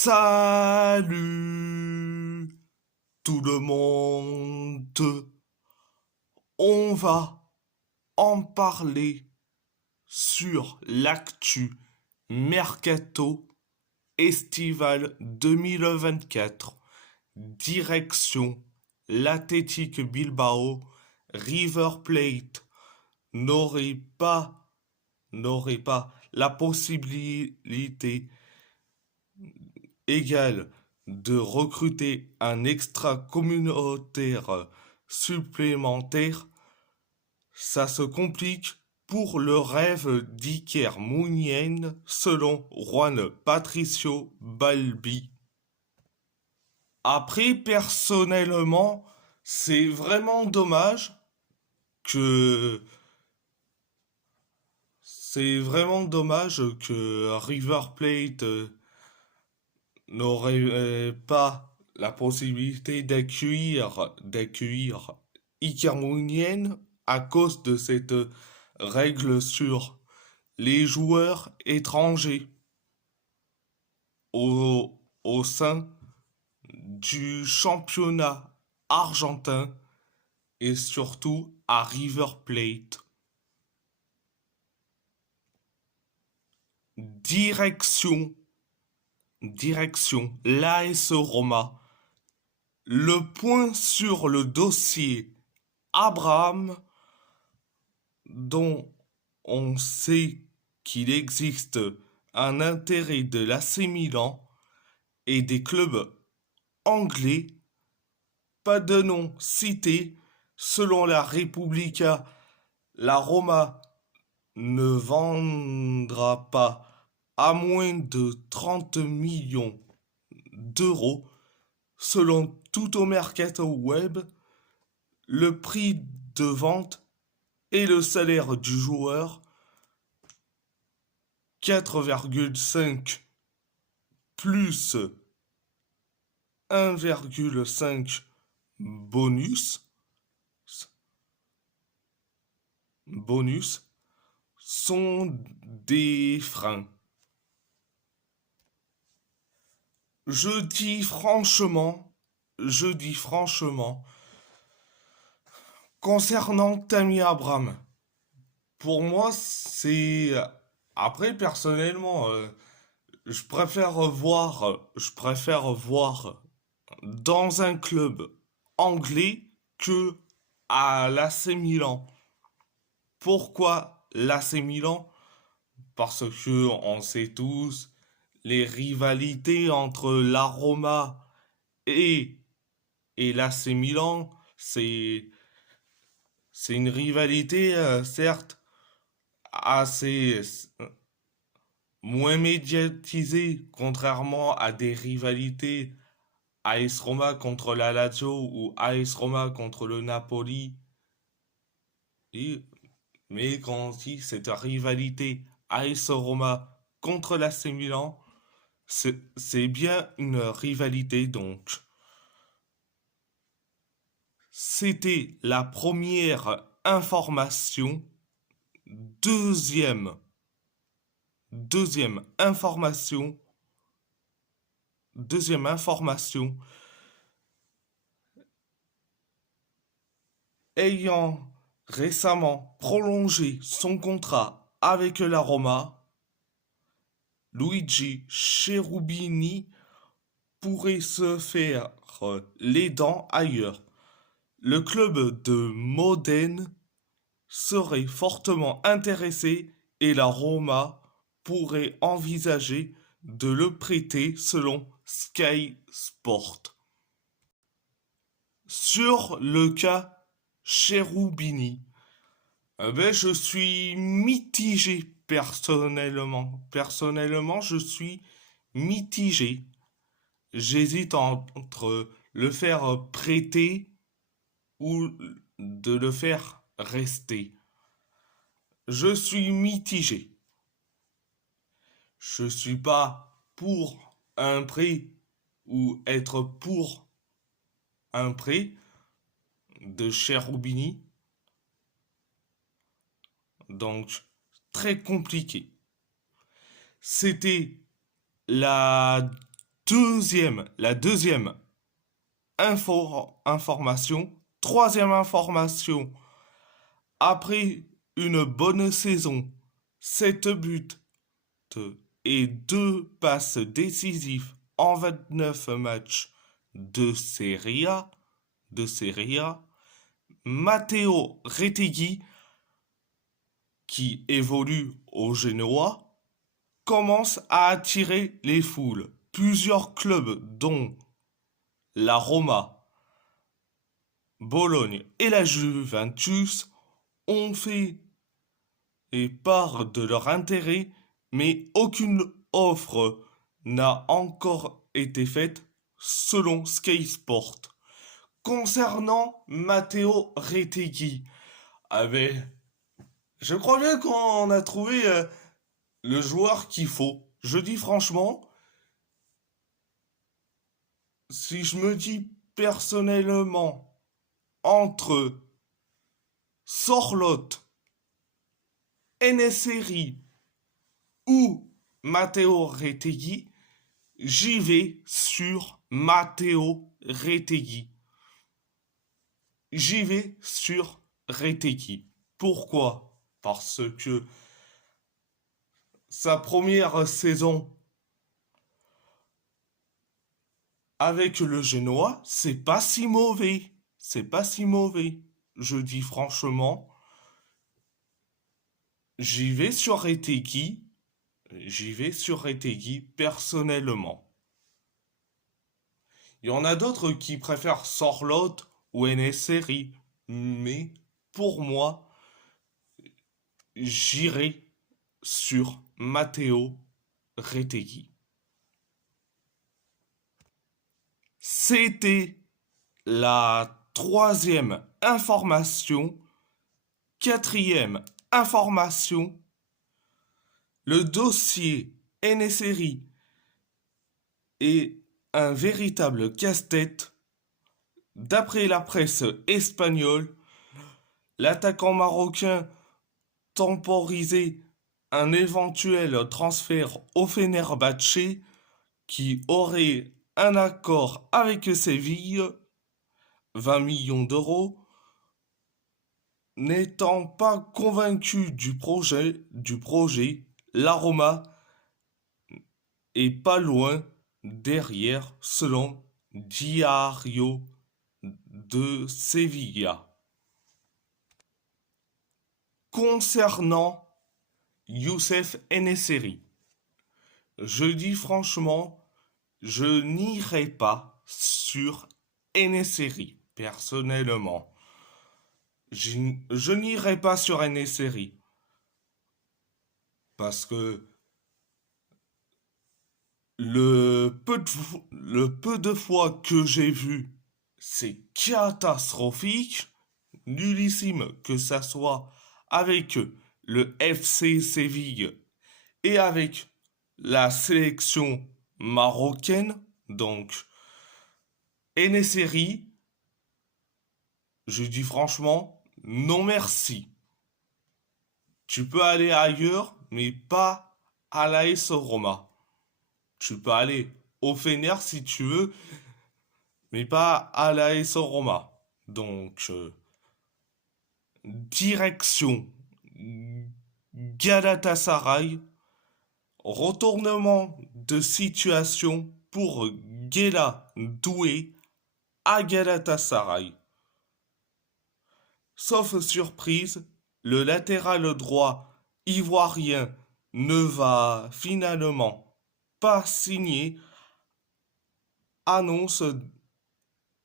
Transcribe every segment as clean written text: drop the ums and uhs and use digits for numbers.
Salut tout le monde, on va en parler sur l'actu Mercato estival 2024, direction l'Athletic Bilbao. River Plate n'aurait pas, n'aurait pas la possibilité égale de recruter un extra-communautaire supplémentaire. Ça se complique pour le rêve d'Iker Mounien, selon Juan Patricio Balbi. Après, personnellement, c'est vraiment dommage que River Plate n'aurait pas la possibilité d'accueillir Iker Mounien à cause de cette règle sur les joueurs étrangers au sein du championnat argentin et surtout à River Plate. Direction l'AS Roma. Le point sur le dossier Abraham, dont on sait qu'il existe un intérêt de l'AC Milan et des clubs anglais, pas de nom cité. Selon la Repubblica, la Roma ne vendra pas à moins de 30 millions d'euros. Selon Tutto Mercato Web, le prix de vente et le salaire du joueur 4,5 plus 1,5 bonus sont des freins. Je dis franchement, concernant Tammy Abraham, pour moi c'est après personnellement je préfère voir dans un club anglais que à l'AC Milan. Pourquoi l'AC Milan? Parce que on sait tous les rivalités entre la Roma et l'AC Milan, c'est une rivalité certes assez moins médiatisée, contrairement à des rivalités AS Roma contre la Lazio ou AS Roma contre le Napoli. Et, mais quand on dit cette rivalité AS Roma contre l'AC Milan, c'est bien une rivalité donc. C'était la première information. Deuxième, deuxième information, deuxième information. Ayant récemment prolongé son contrat avec la Roma, Luigi Cherubini pourrait se faire les dents ailleurs. Le club de Modène serait fortement intéressé et la Roma pourrait envisager de le prêter selon Sky Sport. Sur le cas Cherubini, je suis mitigé personnellement. Personnellement, je suis mitigé. J'hésite entre le faire prêter ou de le faire rester. Je suis mitigé. Je suis pas pour un prêt ou être pour un prêt de Cherubini. Donc, très compliqué. C'était la La deuxième information. Troisième information. Après une bonne saison, 7 buts et 2 passes décisives en 29 matchs de Serie A, Matteo Retegui, qui évolue au Genoa, commence à attirer les foules. Plusieurs clubs, dont la Roma, Bologne et la Juventus, ont fait part de leur intérêt, mais aucune offre n'a encore été faite selon Sky Sport. Concernant Matteo Retegui, avec, je crois bien qu'on a trouvé le joueur qu'il faut. Je dis franchement, si je me dis personnellement entre Sorloth, Enesiri ou Matteo Retegui, j'y vais sur Matteo Retegui. J'y vais sur Retegui. Pourquoi? Parce que sa première saison avec le Genoa, c'est pas si mauvais. C'est pas si mauvais. Je dis franchement, j'y vais sur Retegui. J'y vais sur Retegui personnellement. Il y en a d'autres qui préfèrent Sorloth ou NSRI, mais pour moi, j'irai sur Matteo Retegui. C'était la troisième information. Quatrième information, le dossier NSRI est un véritable casse-tête. D'après la presse espagnole, l'attaquant marocain temporisait un éventuel transfert au Fenerbahçe qui aurait un accord avec Séville, 20 millions d'euros. N'étant pas convaincu du projet, la Roma est pas loin derrière selon Diario de Sevilla. Concernant Youssef Enesiri, je dis franchement, je n'irai pas sur Enesiri personnellement. Je n'irai pas sur Enesiri parce que le peu de fois que j'ai vu, c'est catastrophique, nullissime, que ça soit avec le FC Séville et avec la sélection marocaine. Donc, Enesiri, je dis franchement, non merci. Tu peux aller ailleurs, mais pas à l'AS Roma. Tu peux aller au Fener si tu veux, mais pas à l'AS Roma. Donc, direction Galatasaray, retournement de situation pour Guela Doué à Galatasaray. Sauf surprise, le latéral droit ivoirien ne va finalement pas signer, annonce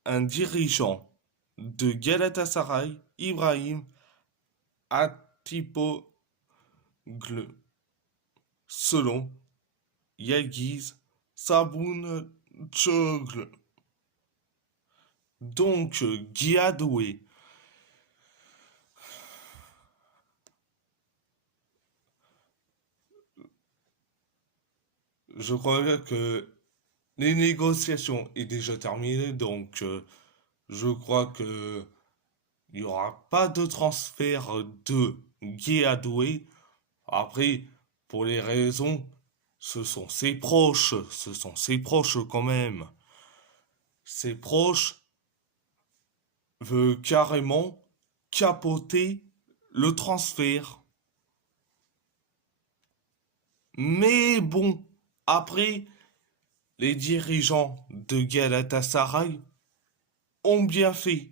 un dirigeant de Galatasaray, Ibrahim Atipoglu, selon Yagiz Sabuncuoglu. Donc, Guiadoué, je crois que les négociations est déjà terminées, donc je crois que il n'y aura pas de transfert de Guéadoué. Après, pour les raisons, ce sont ses proches quand même. Ses proches veulent carrément capoter le transfert. Mais bon, après, les dirigeants de Galatasaray ont bien fait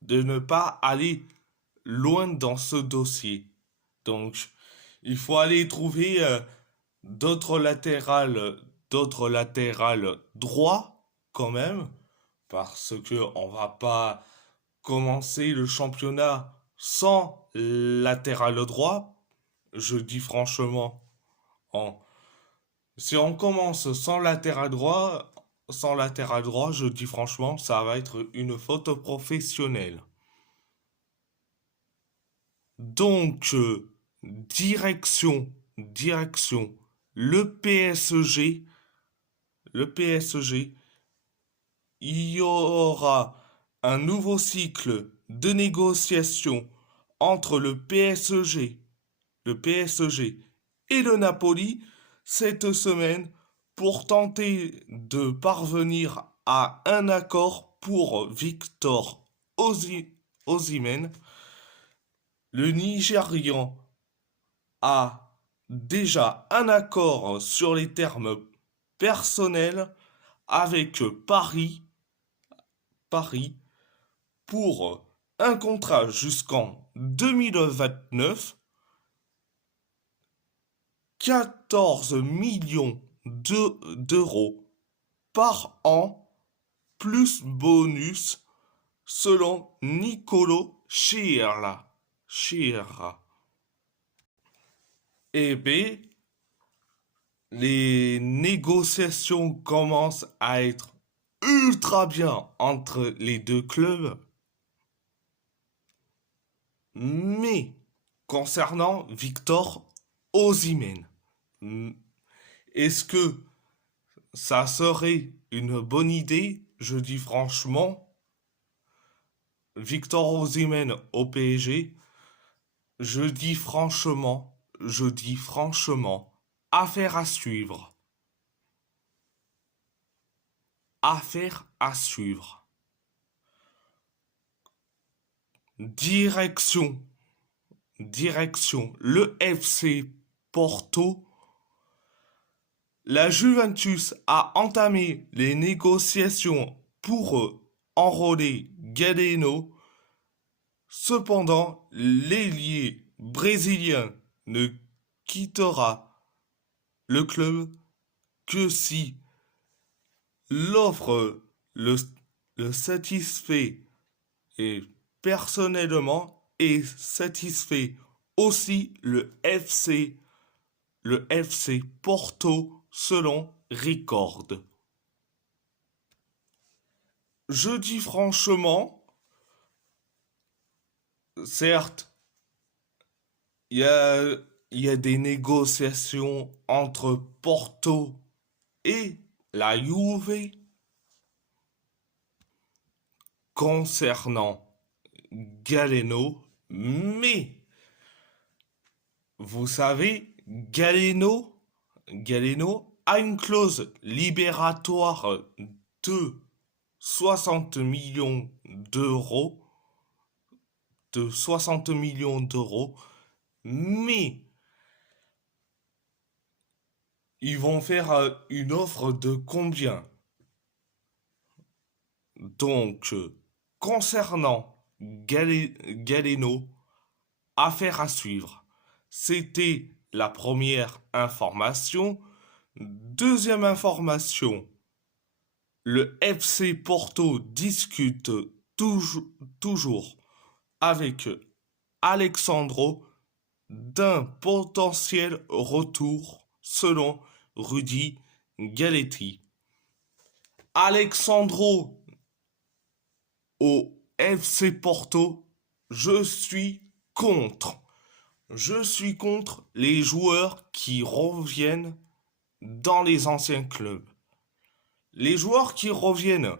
de ne pas aller loin dans ce dossier. Donc, il faut aller trouver d'autres latérales, d'autres latérales droits quand même, parce que on va pas commencer le championnat sans latéral droit. Je dis franchement, en- si on commence sans latéral droit, je dis franchement, ça va être une faute professionnelle. Donc, direction, le PSG, le PSG, il y aura un nouveau cycle de négociation entre le PSG et le Napoli cette semaine pour tenter de parvenir à un accord pour Victor Osimhen. Le Nigérian a déjà un accord sur les termes personnels avec Paris pour un contrat jusqu'en 2029, 14 millions d'euros par an, plus bonus, selon Nicolo Sciarra. Et B, les négociations commencent à être ultra bien entre les deux clubs. Mais concernant Victor Osimhen, est-ce que ça serait une bonne idée? Je dis franchement, Victor Osimhen au PSG, je dis franchement, affaire à suivre. Affaire à suivre. Direction, le FC Porto. La Juventus a entamé les négociations pour enrôler Galeno. Cependant, l'ailier brésilien ne quittera le club que si l'offre le satisfait et personnellement est satisfait aussi le FC Porto selon Record. Je dis franchement, certes, il y a, il y a des négociations entre Porto et la Juve concernant Galeno, mais vous savez, Galeno a une clause libératoire de 60 millions d'euros, mais ils vont faire une offre de combien? Donc, concernant Galeno, affaire à suivre. C'était la première information. Deuxième information, le FC Porto discute toujours avec Alexandro d'un potentiel retour selon Rudy Galetti. Alexandro au FC Porto, je suis contre. Je suis contre les joueurs qui reviennent dans les anciens clubs. Les joueurs qui reviennent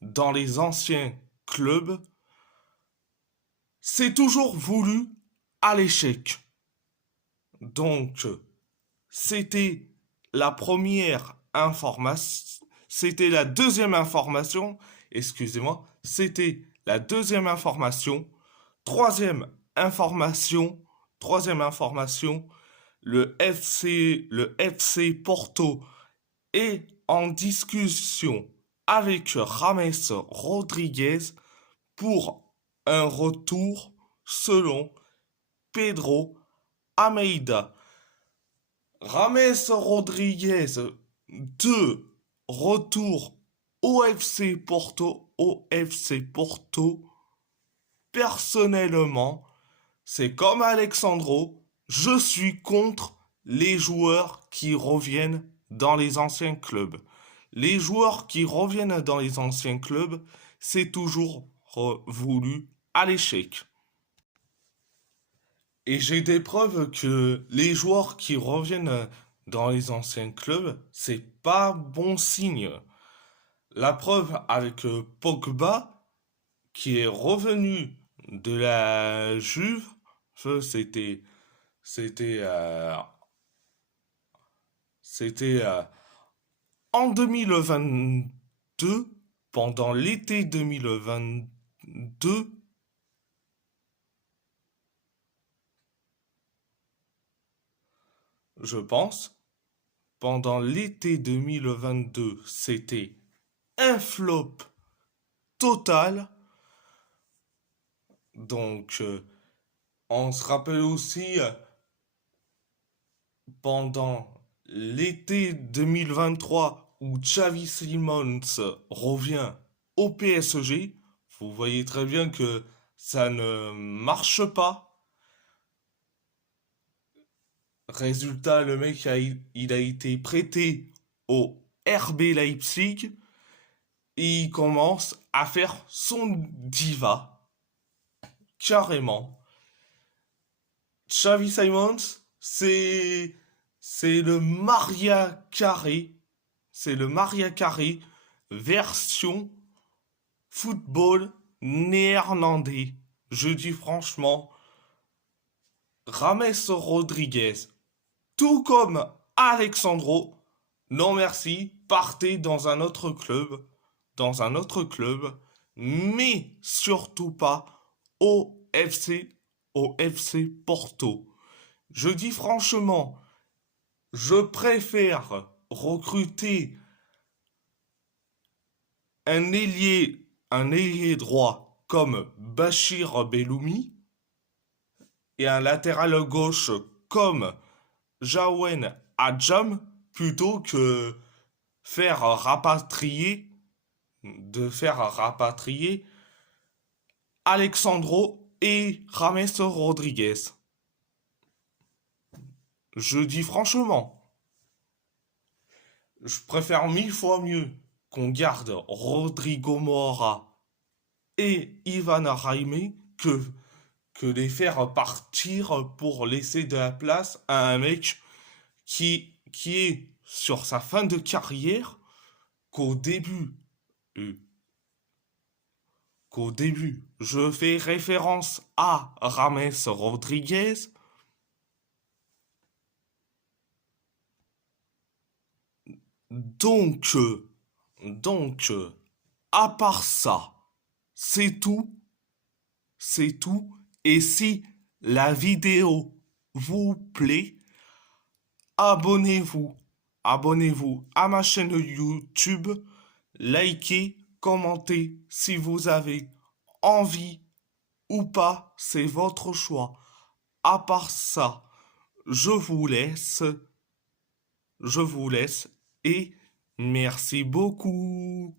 dans les anciens clubs, c'est toujours voulu à l'échec. Donc, c'était la première information, c'était la deuxième information, excusez-moi, c'était la deuxième information, troisième information, troisième information, le FC Porto est en discussion avec James Rodriguez pour un retour selon Pedro Almeida. James Rodriguez de retour au FC Porto. Personnellement, c'est comme Alexandro, je suis contre les joueurs qui reviennent dans les anciens clubs. Les joueurs qui reviennent dans les anciens clubs, c'est toujours voulu à l'échec. Et j'ai des preuves que les joueurs qui reviennent dans les anciens clubs, c'est pas bon signe. La preuve avec Pogba, qui est revenu de la Juve, c'était c'était euh, c'était en 2022, pendant l'été 2022, je pense. Pendant l'été 2022, c'était un flop total. Donc, on se rappelle aussi pendant l'été 2023 où Xavi Simons revient au PSG. Vous voyez très bien que ça ne marche pas. Résultat, le mec il a été prêté au RB Leipzig et il commence à faire son diva, carrément. Xavi Simons, c'est le Maria Carré, c'est le Maria Carré version football néerlandais. Je dis franchement, James Rodriguez, tout comme Alexandro, non merci, partez dans un autre club, mais surtout pas au FC, au FC Porto. Je dis franchement, je préfère recruter un ailier droit comme Bachir Belloumi et un latéral gauche comme Jawen Adjam plutôt que faire rapatrier, de faire rapatrier Alexandro et James Rodriguez. Je dis franchement, je préfère mille fois mieux qu'on garde Rodrigo Mora et Ivan Raime que les faire partir pour laisser de la place à un mec qui est sur sa fin de carrière qu'au début, euh, je fais référence à James Rodriguez. Donc, donc, à part ça, c'est tout, c'est tout. Et si la vidéo vous plaît, abonnez-vous, abonnez-vous à ma chaîne YouTube, likez, commentez si vous avez envie ou pas, c'est votre choix. À part ça, je vous laisse, je vous laisse et merci beaucoup.